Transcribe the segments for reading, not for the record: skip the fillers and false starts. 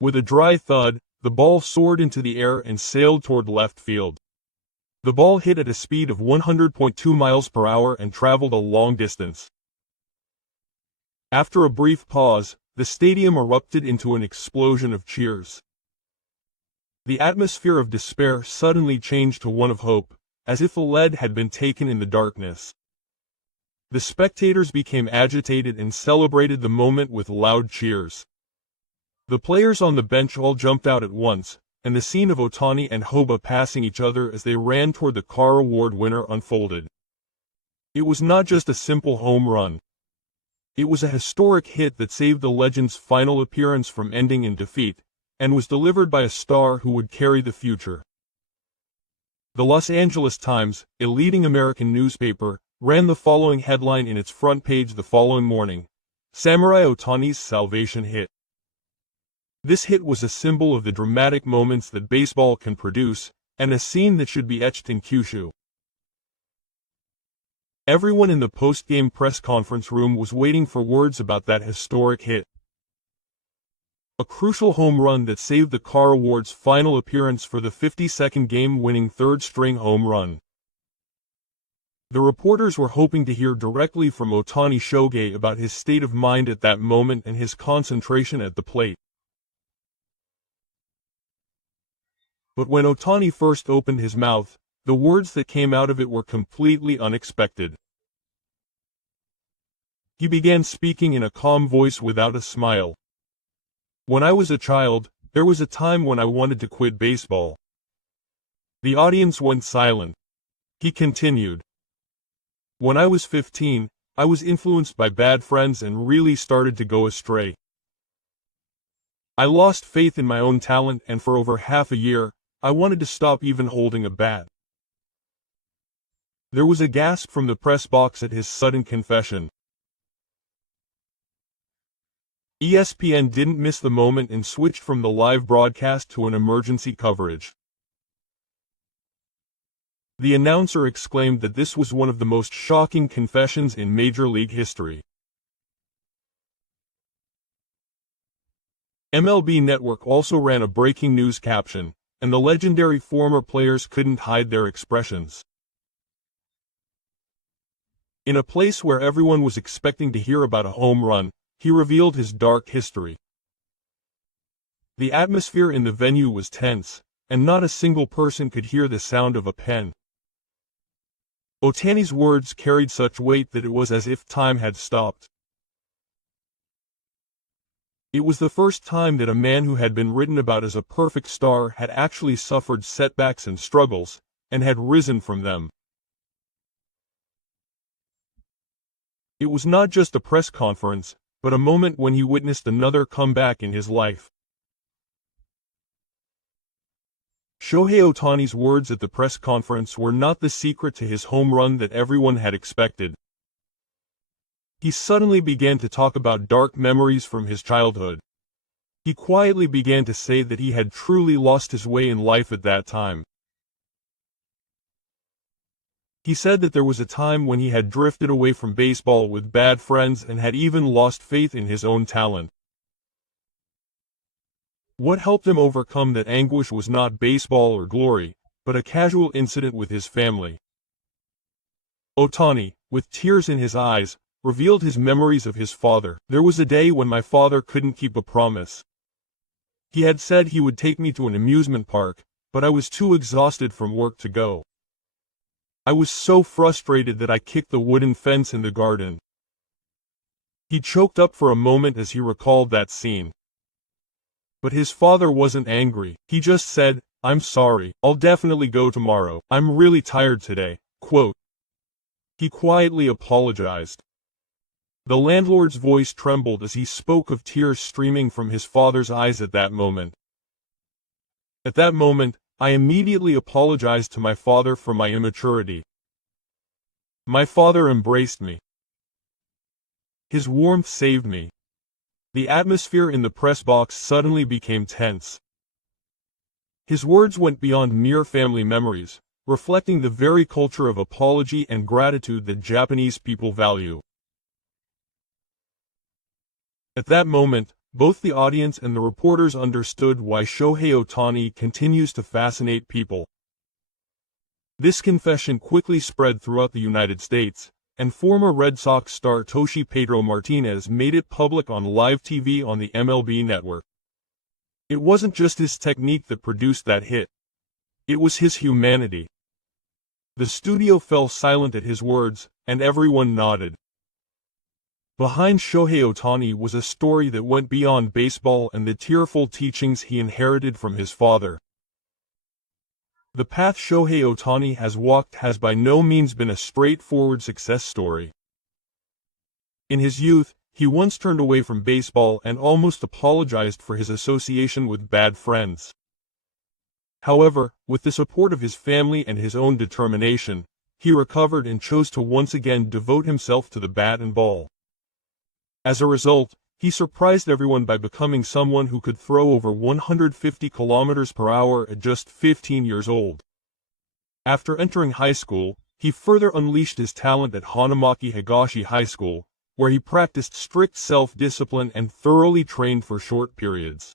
With a dry thud, the ball soared into the air and sailed toward left field. The ball hit at a speed of 100.2 miles per hour and traveled a long distance. After a brief pause, the stadium erupted into an explosion of cheers. The atmosphere of despair suddenly changed to one of hope, as if a lead had been taken in the darkness. The spectators became agitated and celebrated the moment with loud cheers. The players on the bench all jumped out at once, and the scene of Ohtani and Hoba passing each other as they ran toward the Car Award winner unfolded. It was not just a simple home run. It was a historic hit that saved the legend's final appearance from ending in defeat, and was delivered by a star who would carry the future. The Los Angeles Times, a leading American newspaper, ran the following headline in its front page the following morning: Samurai Ohtani's salvation hit. This hit was a symbol of the dramatic moments that baseball can produce, and a scene that should be etched in Kyushu. Everyone in the post-game press conference room was waiting for words about that historic hit. A crucial home run that saved the Car Award's final appearance for the 52nd game-winning third-string home run. The reporters were hoping to hear directly from Ohtani Shohei about his state of mind at that moment and his concentration at the plate. But when Ohtani first opened his mouth, the words that came out of it were completely unexpected. He began speaking in a calm voice without a smile. When I was a child, there was a time when I wanted to quit baseball. The audience went silent. He continued. When I was 15, I was influenced by bad friends and really started to go astray. I lost faith in my own talent, and for over half a year, I wanted to stop even holding a bat. There was a gasp from the press box at his sudden confession. ESPN didn't miss the moment and switched from the live broadcast to an emergency coverage. The announcer exclaimed that this was one of the most shocking confessions in Major League history. MLB Network also ran a breaking news caption, and the legendary former players couldn't hide their expressions. In a place where everyone was expecting to hear about a home run, he revealed his dark history. The atmosphere in the venue was tense, and not a single person could hear the sound of a pen. Ohtani's words carried such weight that it was as if time had stopped. It was the first time that a man who had been written about as a perfect star had actually suffered setbacks and struggles, and had risen from them. It was not just a press conference, but a moment when he witnessed another comeback in his life. Shohei Ohtani's words at the press conference were not the secret to his home run that everyone had expected. He suddenly began to talk about dark memories from his childhood. He quietly began to say that he had truly lost his way in life at that time. He said that there was a time when he had drifted away from baseball with bad friends and had even lost faith in his own talent. What helped him overcome that anguish was not baseball or glory, but a casual incident with his family. Ohtani, with tears in his eyes, revealed his memories of his father. There was a day when my father couldn't keep a promise. He had said he would take me to an amusement park, but I was too exhausted from work to go. I was so frustrated that I kicked the wooden fence in the garden. He choked up for a moment as he recalled that scene. But his father wasn't angry. He just said, "I'm sorry, I'll definitely go tomorrow. I'm really tired today." Quote. He quietly apologized. The landlord's voice trembled as he spoke of tears streaming from his father's eyes at that moment. At that moment, I immediately apologized to my father for my immaturity. My father embraced me. His warmth saved me. The atmosphere in the press box suddenly became tense. His words went beyond mere family memories, reflecting the very culture of apology and gratitude that Japanese people value. At that moment, both the audience and the reporters understood why Shohei Ohtani continues to fascinate people. This confession quickly spread throughout the United States, and former Red Sox star Toshi Pedro Martinez made it public on live TV on the MLB network. It wasn't just his technique that produced that hit. It was his humanity. The studio fell silent at his words, and everyone nodded. Behind Shohei Ohtani was a story that went beyond baseball and the tearful teachings he inherited from his father. The path Shohei Ohtani has walked has by no means been a straightforward success story. In his youth, he once turned away from baseball and almost apologized for his association with bad friends. However, with the support of his family and his own determination, he recovered and chose to once again devote himself to the bat and ball. As a result, he surprised everyone by becoming someone who could throw over 150 kilometers per hour at just 15 years old. After entering high school, he further unleashed his talent at Hanamaki Higashi High School, where he practiced strict self-discipline and thoroughly trained for short periods.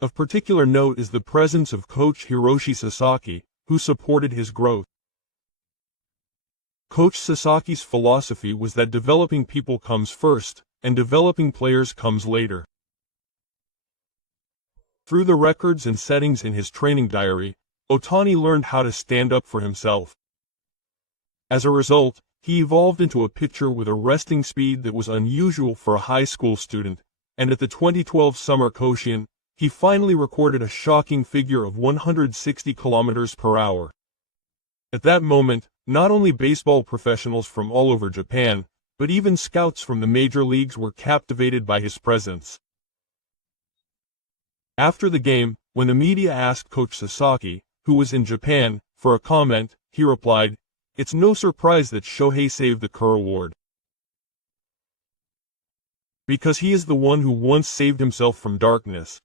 Of particular note is the presence of coach Hiroshi Sasaki, who supported his growth. Coach Sasaki's philosophy was that developing people comes first, and developing players comes later. Through the records and settings in his training diary, Ohtani learned how to stand up for himself. As a result, he evolved into a pitcher with a resting speed that was unusual for a high school student, and at the 2012 Summer Koshien, he finally recorded a shocking figure of 160 kilometers per hour. At that moment, not only baseball professionals from all over Japan, but even scouts from the major leagues were captivated by his presence. After the game, when the media asked Coach Sasaki, who was in Japan, for a comment, he replied, "It's no surprise that Shohei saved the Kerr Award. Because he is the one who once saved himself from darkness."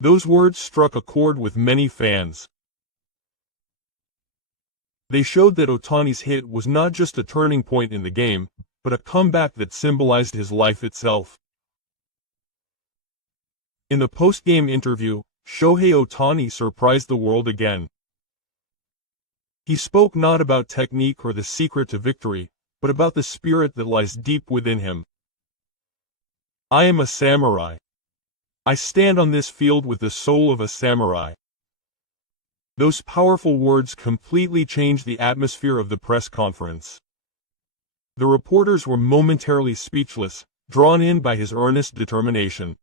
Those words struck a chord with many fans. They showed that Ohtani's hit was not just a turning point in the game, but a comeback that symbolized his life itself. In the post-game interview, Shohei Ohtani surprised the world again. He spoke not about technique or the secret to victory, but about the spirit that lies deep within him. "I am a samurai. I stand on this field with the soul of a samurai." Those powerful words completely changed the atmosphere of the press conference. The reporters were momentarily speechless, drawn in by his earnest determination.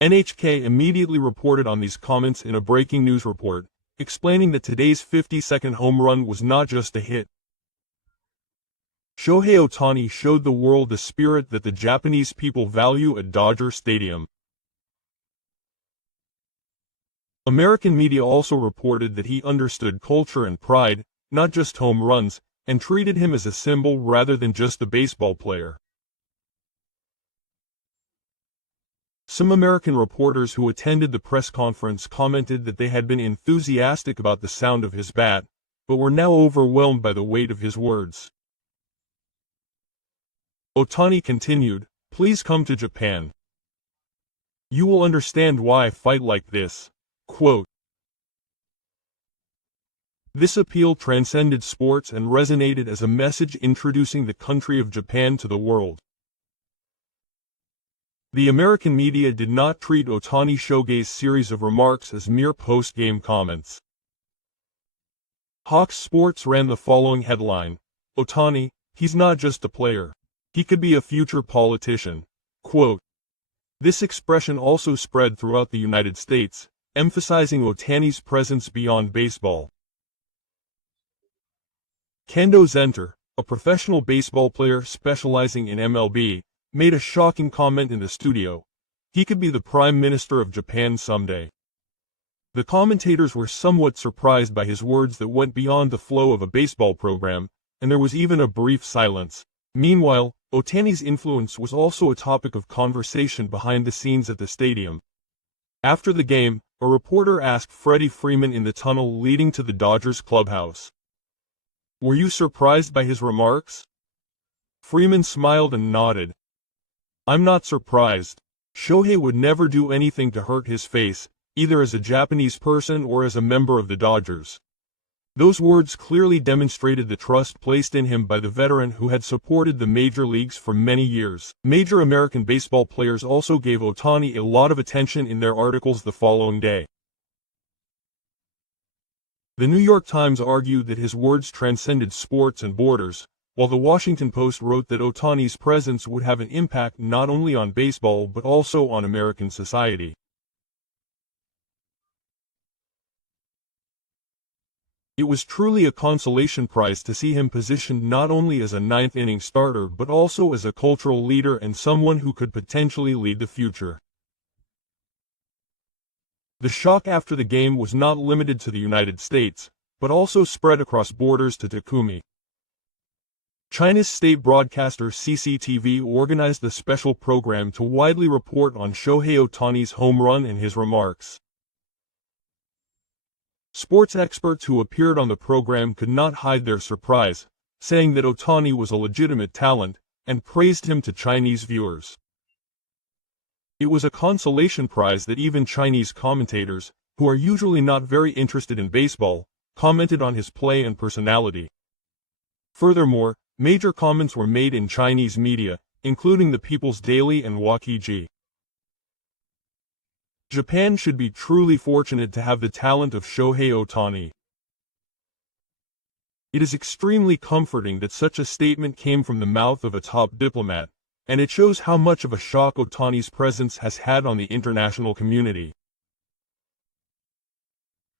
NHK immediately reported on these comments in a breaking news report, explaining that today's 50-second home run was not just a hit. Shohei Ohtani showed the world the spirit that the Japanese people value at Dodger Stadium. American media also reported that he understood culture and pride, not just home runs, and treated him as a symbol rather than just a baseball player. Some American reporters who attended the press conference commented that they had been enthusiastic about the sound of his bat, but were now overwhelmed by the weight of his words. Ohtani continued, "Please come to Japan. You will understand why I fight like this." Quote, this appeal transcended sports and resonated as a message introducing the country of Japan to the world. The American media did not treat Ohtani Shohei's series of remarks as mere post-game comments. Hawks Sports ran the following headline, "Ohtani, he's not just a player. He could be a future politician." Quote, this expression also spread throughout the United States, emphasizing Ohtani's presence beyond baseball. Kendo Zenter, a professional baseball player specializing in MLB, made a shocking comment in the studio. He could be the Prime Minister of Japan someday. The commentators were somewhat surprised by his words that went beyond the flow of a baseball program, and there was even a brief silence. Meanwhile, Ohtani's influence was also a topic of conversation behind the scenes at the stadium. After the game, a reporter asked Freddie Freeman in the tunnel leading to the Dodgers clubhouse, "Were you surprised by his remarks?" Freeman smiled and nodded. I'm not surprised. Shohei would never do anything to hurt his face, either as a Japanese person or as a member of the Dodgers. Those words clearly demonstrated the trust placed in him by the veteran who had supported the major leagues for many years. Major American baseball players also gave Ohtani a lot of attention in their articles the following day. The New York Times argued that his words transcended sports and borders, while the Washington Post wrote that Ohtani's presence would have an impact not only on baseball but also on American society. It was truly a consolation prize to see him positioned not only as a ninth-inning starter but also as a cultural leader and someone who could potentially lead the future. The shock after the game was not limited to the United States, but also spread across borders to Takumi. China's state broadcaster CCTV organized a special program to widely report on Shohei Ohtani's home run and his remarks. Sports experts who appeared on the program could not hide their surprise, saying that Ohtani was a legitimate talent, and praised him to Chinese viewers. It was a consolation prize that even Chinese commentators, who are usually not very interested in baseball, commented on his play and personality. Furthermore, major comments were made in Chinese media, including the People's Daily and Wakiji. Japan should be truly fortunate to have the talent of Shohei Ohtani. It is extremely comforting that such a statement came from the mouth of a top diplomat, and it shows how much of a shock Ohtani's presence has had on the international community.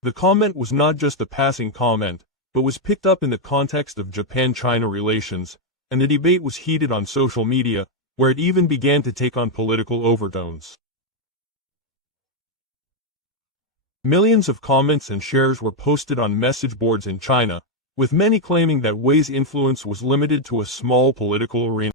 The comment was not just a passing comment, but was picked up in the context of Japan-China relations, and the debate was heated on social media, where it even began to take on political overtones. Millions of comments and shares were posted on message boards in China, with many claiming that Wei's influence was limited to a small political arena.